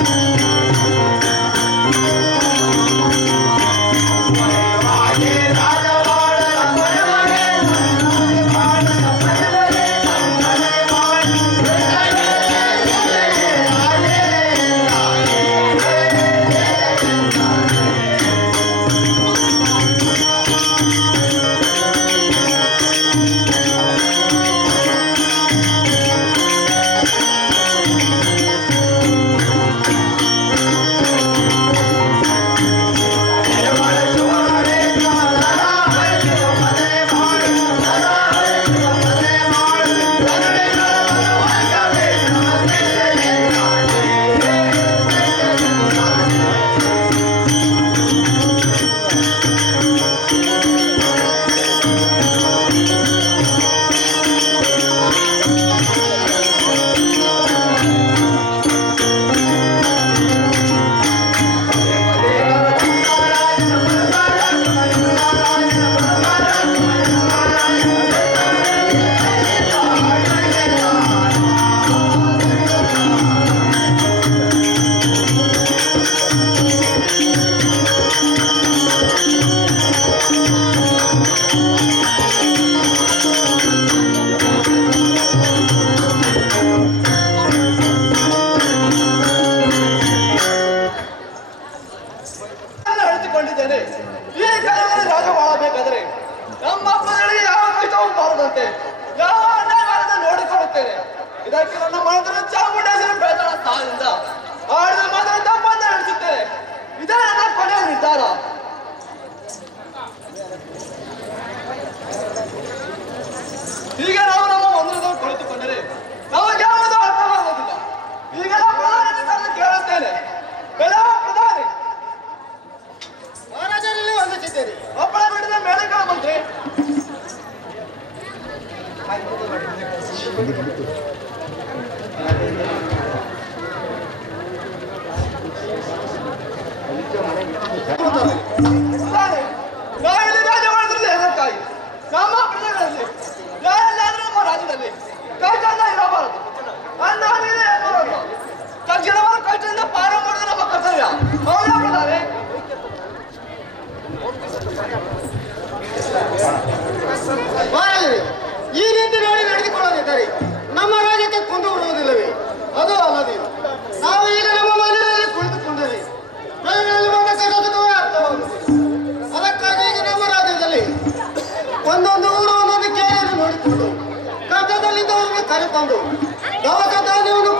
うん。ನೋಡಿಕೊಳ್ಳುತ್ತೇನೆ ನೋಡಿಕೊಳ್ಳುತ್ತೇನೆ. ಇದಕ್ಕೆ ನನ್ನ ಮಾತ್ರ Come on. ಮುಂದೂಡುವುದಿಲ್ಲವೇ ಅದು ಅಲ್ಲದೆ ನಾವು ಈಗ ನಮ್ಮ ಮನೆಯಲ್ಲಿ ಕುಳಿತುಕೊಂಡರೆ ಅದಕ್ಕಾಗಿ ಈಗ ನಮ್ಮ ರಾಜ್ಯದಲ್ಲಿ ಒಂದೊಂದು ಊರು, ಒಂದೊಂದು ಕೇರಿಯನ್ನು ನೋಡಿಕೊಂಡು ಕಟ್ಟದಲ್ಲಿದ್ದವರನ್ನು ಕರೆತಂದು ದವಸ ಧಾನ್ಯವನ್ನು